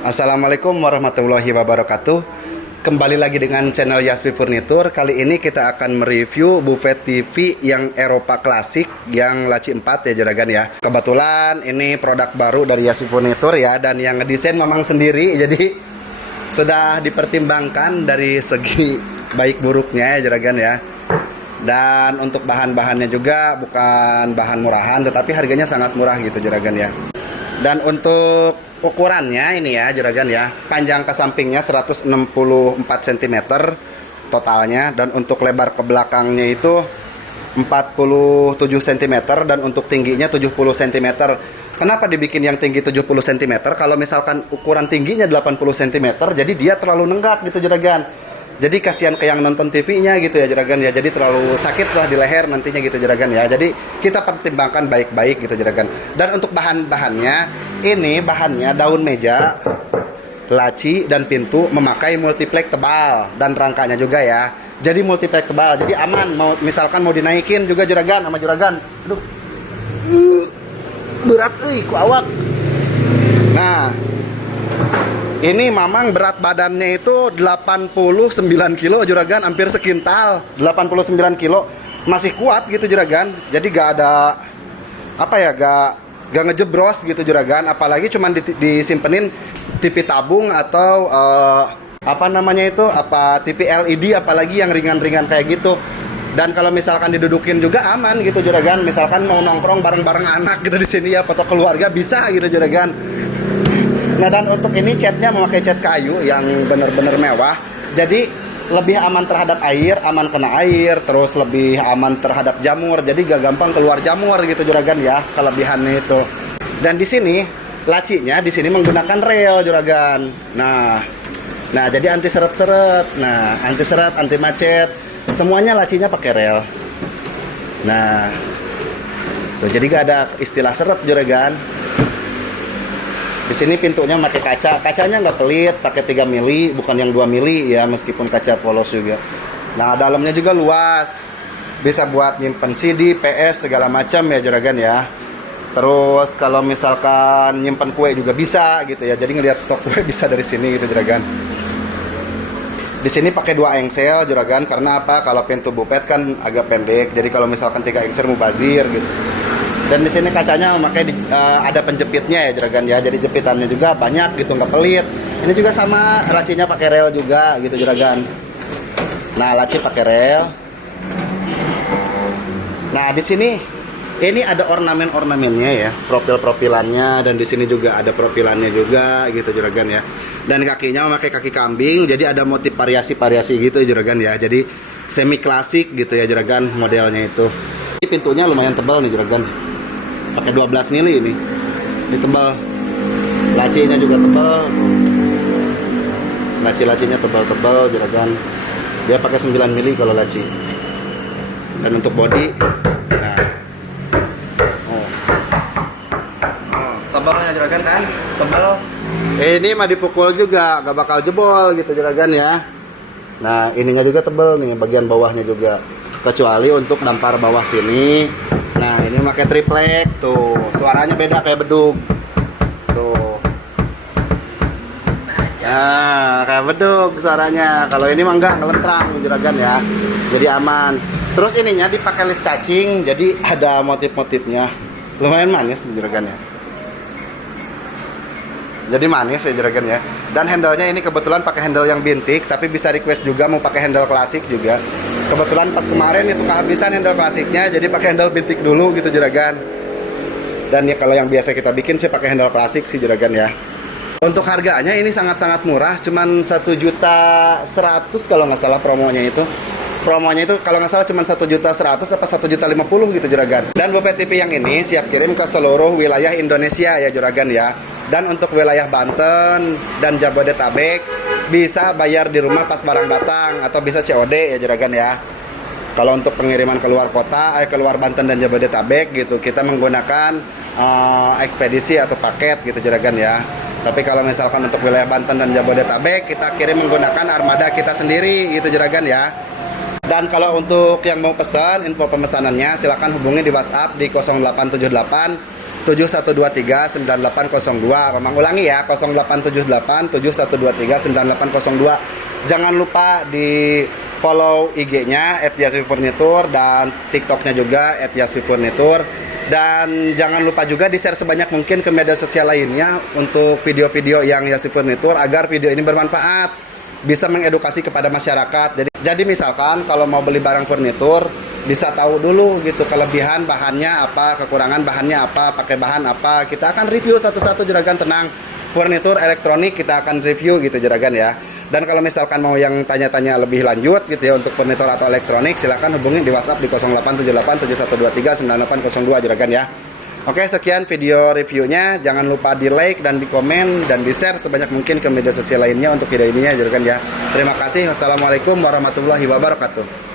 Assalamualaikum warahmatullahi wabarakatuh. Kembali lagi dengan channel Yaspi Furniture. Kali ini kita akan mereview buffet TV yang Eropa klasik yang laci 4 ya juragan ya. Kebetulan ini produk baru dari Yaspi Furniture ya, dan yang ngedesain memang sendiri, jadi sudah dipertimbangkan dari segi baik buruknya ya juragan ya. Dan untuk bahan-bahannya juga bukan bahan murahan, tetapi harganya sangat murah gitu juragan ya. Dan untuk ukurannya ini ya juragan ya, panjang ke sampingnya 164 cm totalnya, dan untuk lebar ke belakangnya itu 47 cm, dan untuk tingginya 70 cm. Kenapa dibikin yang tinggi 70 cm? Kalau misalkan ukuran tingginya 80 cm, jadi dia terlalu nenggak gitu juragan. Jadi kasihan ke yang nonton TV-nya gitu ya juragan ya. Jadi terlalu sakit lah di leher nantinya gitu juragan ya. Jadi kita pertimbangkan baik-baik gitu juragan. Dan untuk bahan-bahannya, ini bahannya daun meja, laci, dan pintu memakai multiplex tebal, dan rangkanya juga ya. Jadi multiplex tebal, jadi aman. Misalkan mau dinaikin juga juragan sama juragan. Aduh, berat ku awak. Nah, ini mamang berat badannya itu 89 kilo juragan, hampir sekintal. 89 kilo masih kuat gitu juragan. Jadi gak ada apa ya, gak ngejebros gitu juragan. Apalagi cuman disimpenin TV tabung atau apa namanya itu, apa TV LED, apalagi yang ringan-ringan kayak gitu. Dan kalau misalkan didudukin juga aman gitu juragan. Misalkan mau nongkrong bareng-bareng anak gitu di sini ya, foto keluarga bisa gitu juragan. Nah, dan untuk ini catnya memakai cat kayu yang benar-benar mewah. Jadi lebih aman terhadap air, aman kena air, terus lebih aman terhadap jamur. Jadi gak gampang keluar jamur gitu juragan ya, kelebihannya itu. Dan di sini lacinya di sini menggunakan rel juragan. Nah, jadi anti seret-seret. Nah, anti seret, anti macet. Semuanya lacinya pakai rel. Nah, tuh, jadi gak ada istilah seret juragan. Di sini pintunya pakai kaca, kacanya nggak pelit, pakai 3 mili, bukan yang 2 mili ya, meskipun kaca polos juga. Nah, dalamnya juga luas, bisa buat nyimpen CD, PS segala macam ya juragan ya. Terus kalau misalkan nyimpen kue juga bisa gitu ya, jadi ngelihat stok kue bisa dari sini gitu juragan. Di sini pakai 2 engsel juragan, karena apa? Kalau pintu buffet kan agak pendek, jadi kalau misalkan 3 engsel mubazir gitu. Dan di sini kacanya memakai ada penjepitnya ya juragan ya. Jadi jepitannya juga banyak gitu, nggak pelit. Ini juga sama, lacinya pakai rel juga gitu juragan. Nah, laci pakai rel. Nah, di sini ini ada ornamen-ornamennya ya, profil-profilannya, dan di sini juga ada profilannya juga gitu juragan ya. Dan kakinya memakai kaki kambing, jadi ada motif variasi-variasi gitu juragan ya. Jadi semi klasik gitu ya juragan modelnya itu. Ini pintunya lumayan tebal nih juragan. Pakai 12 mili ini tebal. Lacinya juga tebal. Laci-lacinya tebal-tebal juragan. Dia pakai 9 mili kalau laci. Dan untuk body, nah, tebalnya juragan kan, tebal. Ini mah dipukul juga gak bakal jebol gitu juragan ya. Nah, ininya juga tebal nih, bagian bawahnya juga. Kecuali untuk dampar bawah sini. Nah, ini pakai triplek tuh, suaranya beda kayak bedug tuh. Nah, kayak bedug suaranya. Kalau ini mah enggak, ngelentrang juragan ya, jadi aman. Terus ininya dipakai list cacing, jadi ada motif-motifnya, lumayan manis juragan ya. Jadi manis ya juragan ya. Dan handle-nya ini kebetulan pakai handle yang bintik, tapi bisa request juga mau pakai handle klasik juga. Kebetulan pas kemarin itu kehabisan handle klasiknya, jadi pakai handle bintik dulu gitu juragan. Dan ya kalau yang biasa kita bikin sih pakai handle klasik sih juragan ya. Untuk harganya ini sangat-sangat murah, cuman 1.100.000 kalau nggak salah promonya itu. Promonya itu kalau nggak salah cuman 1.100.000 apa 1.050.000 gitu juragan. Dan buffet TV yang ini siap kirim ke seluruh wilayah Indonesia ya juragan ya. Dan untuk wilayah Banten dan Jabodetabek bisa bayar di rumah pas barang datang, atau bisa COD ya juragan ya. Kalau untuk pengiriman keluar kota, keluar Banten dan Jabodetabek gitu, kita menggunakan ekspedisi atau paket gitu juragan ya. Tapi kalau misalkan untuk wilayah Banten dan Jabodetabek, kita kirim menggunakan armada kita sendiri gitu juragan ya. Dan kalau untuk yang mau pesan, info pemesanannya silakan hubungi di WhatsApp di 0878 7123 9802. Mamang ulangi ya, 0878 7123 9802. Jangan lupa di follow IG-nya @yasvifurniture dan TikTok-nya juga @yasvifurniture. Dan jangan lupa juga di-share sebanyak mungkin ke media sosial lainnya untuk video-video yang Yasvi Furniture agar video ini bermanfaat, bisa mengedukasi kepada masyarakat. Jadi misalkan kalau mau beli barang furnitur bisa tahu dulu gitu kelebihan bahannya apa, kekurangan bahannya apa, pakai bahan apa. Kita akan review satu-satu juragan, tenang. Furnitur elektronik kita akan review gitu juragan ya. Dan kalau misalkan mau yang tanya-tanya lebih lanjut gitu ya untuk furnitur atau elektronik, silahkan hubungi di WhatsApp di 0878 7123 9802 juragan ya. Oke, sekian video reviewnya. Jangan lupa di like dan di komen dan di share sebanyak mungkin ke media sosial lainnya untuk video ininya juragan ya. Terima kasih. Wassalamualaikum warahmatullahi wabarakatuh.